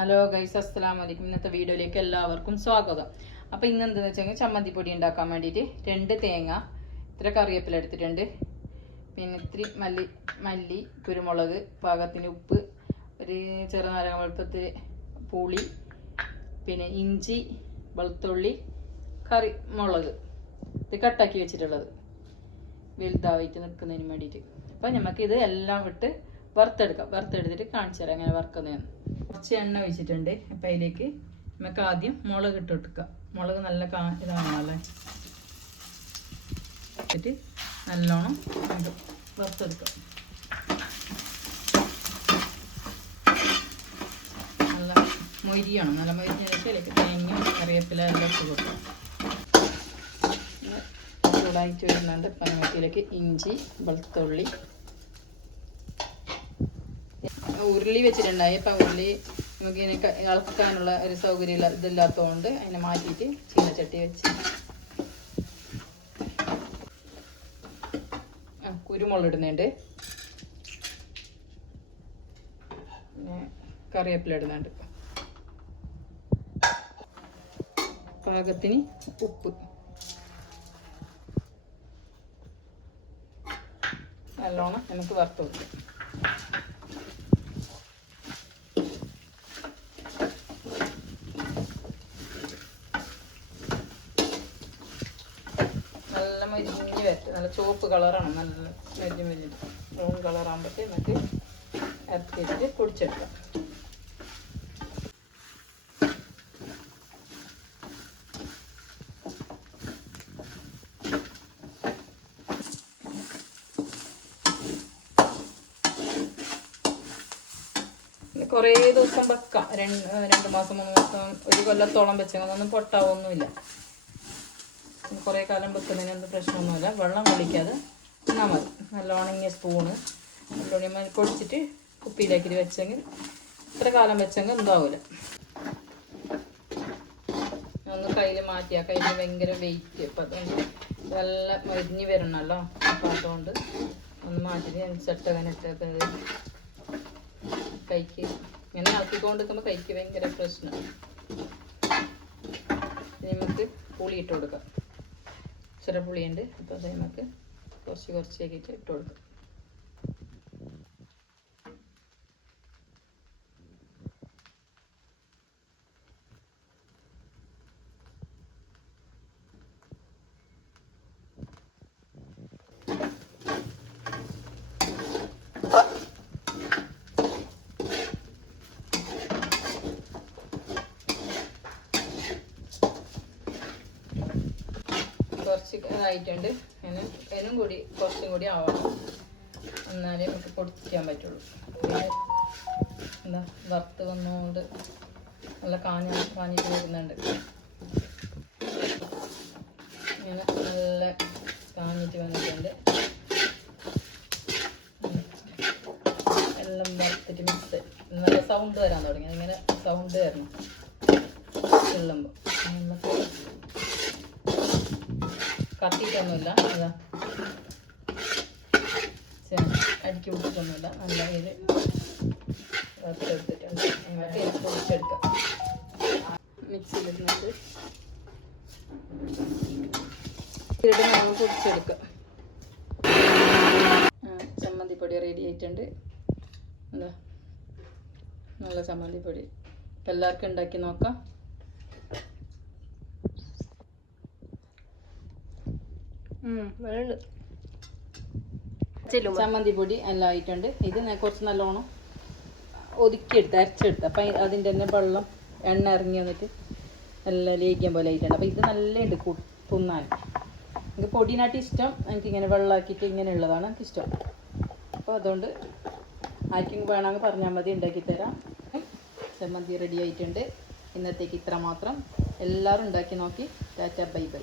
Hello guys അസ്സലാം വലൈക്കും ഇന്നത്തെ വീഡിയോയിലേക്ക് എല്ലാവർക്കും സ്വാഗതം. അപ്പോൾ ഇന്ന് എന്താണെന്ന് വെച്ചാൽ ചമ്മന്തിപ്പൊടി ഉണ്ടാക്കാൻ വേണ്ടിയിട്ട് രണ്ട് തേങ്ങ ഇത്ര കറിവേപ്പില എടുത്തിട്ടുണ്ട്. പിന്നെ ഇത്തിരി മല്ലി മല്ലി കുരുമുളക് പാകത്തിന് ഉപ്പ് ഒരു ചെറുനാരങ്ങ വെളുപ്പത്തിൽ പുളി പിന്നെ ഇഞ്ചി വെളുത്തുള്ളി കറി മുളക് ഇത് കട്ടാക്കി വെച്ചിട്ടുള്ളത്. വലുതായിട്ട് നിൽക്കുന്നതിന് വേണ്ടിയിട്ട്. അപ്പം നമുക്കിത് എല്ലാം വിട്ട് വറുത്തെടുക്കാം. വറുത്തെടുത്തിട്ട് കാണിച്ചു തരാം എങ്ങനെ വറുക്കുന്നതെന്ന്. കുറച്ച് എണ്ണ ഒഴിച്ചിട്ടുണ്ട്. അപ്പം അതിലേക്ക് നമുക്ക് ആദ്യം മുളക് ഇട്ട് കൊടുക്കുക. മുളക് നല്ല കാ ഇതാണല്ലേ. ഇട്ടിട്ട് നല്ലോണം വറുത്തെടുക്കാം. നല്ല മൊരിയാണ്. നല്ല മൊരിഞ്ഞ ശേഷം അതിലേക്ക് തേങ്ങ കറിവേപ്പില എല്ലാം ഇട്ട് കൊടുക്കാം. ചൂടായിട്ട് വരുന്നുണ്ട്. പനമത്തിയിലേക്ക് ഇഞ്ചി വെളുത്തുള്ളി ഉരുളി വെച്ചിട്ടുണ്ടായി. അപ്പം ഉരുളി നമുക്ക് ക- ഇളക്കാനുള്ള ഒരു സൗകര്യം ഇതില്ലാത്തതുകൊണ്ട് അതിനെ മാറ്റിയിട്ട് ചീനച്ചട്ടി വെച്ച്. കുരുമുളക് ഇടുന്നുണ്ട്. പിന്നെ കറിവേപ്പില ഇടുന്നുണ്ട്. പാകത്തിന് ഉപ്പ്. നല്ലോണം നമുക്ക് വറുത്ത് കൊടുക്കാം നല്ല മരിഞ്ഞ് വരട്ടെ നല്ല ചുവപ്പ് കളറാണ് നല്ല വലിയ വലിയ ബ്രൗൺ കളറാകുമ്പോഴത്തേ നമുക്ക് ഇറക്കിയിട്ട് പൊടിച്ചെടുക്കാം. കുറേ ദിവസം വെക്കാം. രണ്ട് രണ്ട് മാസം മൂന്ന് മാസം ഒരു കൊല്ലത്തോളം വെച്ചാൽ അതൊന്നും പൊട്ടാവൊന്നുമില്ല. കുറേ കാലം വെക്കുന്നതിന് ഒന്നും പ്രശ്നമൊന്നുമില്ല. വെള്ളം കൊള്ളിക്കാതെ എന്നാൽ മതി. നല്ല ഉണങ്ങിയ സ്പൂണ് നല്ലോണം പൊടിച്ചിട്ട് കുപ്പിയിലേക്ക് വെച്ചെങ്കിൽ ഇത്ര കാലം വെച്ചെങ്കിൽ എന്താവില്ല ഒന്ന് കയ്യിൽ മാറ്റിയാൽ കയ്യിൽ ഭയങ്കര വെയിറ്റ് അപ്പം അതുകൊണ്ട് നല്ല മരിഞ്ഞ് വരണമല്ലോ അപ്പം അതുകൊണ്ട് ഒന്ന് മാറ്റിയിട്ട് ഞാൻ ചട്ടകനിട്ടൊക്കെ കൈക്ക് ഇങ്ങനെ ആക്കിക്കൊണ്ട് നിൽക്കുമ്പോൾ കൈക്ക് ഭയങ്കര പ്രശ്നം. നമുക്ക് പുളി ഇട്ട് കൊടുക്കാം. ചെറു പുളിയുണ്ട് അപ്പോൾ അത് നമുക്ക് കുറച്ച് കുറച്ച് ആക്കിയിട്ട് ഇട്ട് കൊടുക്കാം. കുറച്ച് ഇതായിട്ടുണ്ട്. അങ്ങനെ അതിനും കൂടി കുറച്ചും കൂടി ആവണം. എന്നാലേ നമുക്ക് പൊടിക്കാൻ പറ്റുള്ളൂ. എന്താ വറുത്ത് വന്നുകൊണ്ട് നല്ല കാഞ്ഞ കാഞ്ഞിട്ട് വരുന്നുണ്ട്. ഇങ്ങനെ നല്ല കാഞ്ഞിട്ട് വന്നിട്ടുണ്ട്. എല്ലാം വറുത്തിട്ട് മിക്സ്. നല്ല സൗണ്ട് വരാൻ തുടങ്ങി. അതിങ്ങനെ സൗണ്ട് വരണം. ചെള്ളുമ്പോൾ കത്തിയിട്ടൊന്നുമില്ല. അതാ. അടിക്ക് പിടിച്ചിട്ടൊന്നുമില്ല നല്ല ഇത് വറുത്തെടുത്തിട്ടുണ്ട്. നമുക്ക് ഇത് പൊടിച്ചെടുക്കാം മിക്സിയിലിരുന്നിട്ട് ഇതിട്ട് നമ്മൾ പൊടിച്ചെടുക്കാം ചമ്മന്തിപ്പൊടി റെഡി ആയിട്ടുണ്ട്. എന്താ നല്ല ചമ്മന്തിപ്പൊടി. എല്ലാവർക്കും ഉണ്ടാക്കി നോക്കാം. ചമ്മന്തി പൊടി എല്ലാം ആയിട്ടുണ്ട്. ഇത് ഞാൻ കുറച്ച് നല്ലോണം ഒതുക്കിയെടുത്ത് അരച്ചെടുത്ത്. അപ്പം അതിന്റെ തന്നെ വെള്ളം എണ്ണ ഇറങ്ങി വന്നിട്ട് നല്ല ലേഖ്യം പോലെ ആയിട്ടുണ്ട്. അപ്പം ഇത് നല്ല ഉണ്ട് കു- തിന്നാൻ. എനിക്ക് പൊടിനാട്ടി ഇഷ്ടം. എനിക്ക് ഇങ്ങനെ വെള്ളമാക്കിയിട്ട് ഇങ്ങനെ ഉള്ളതാണ് എനിക്ക് ഇഷ്ടം. അപ്പോൾ അതുകൊണ്ട് ആർക്കും വേണമെങ്കിൽ പറഞ്ഞാൽ മതി ഉണ്ടാക്കി തരാം. ചമ്മന്തി റെഡി ആയിട്ടുണ്ട്. ഇന്നത്തേക്ക് ഇത്ര മാത്രം. എല്ലാവരും ഉണ്ടാക്കി നോക്കി. Tata bye bye.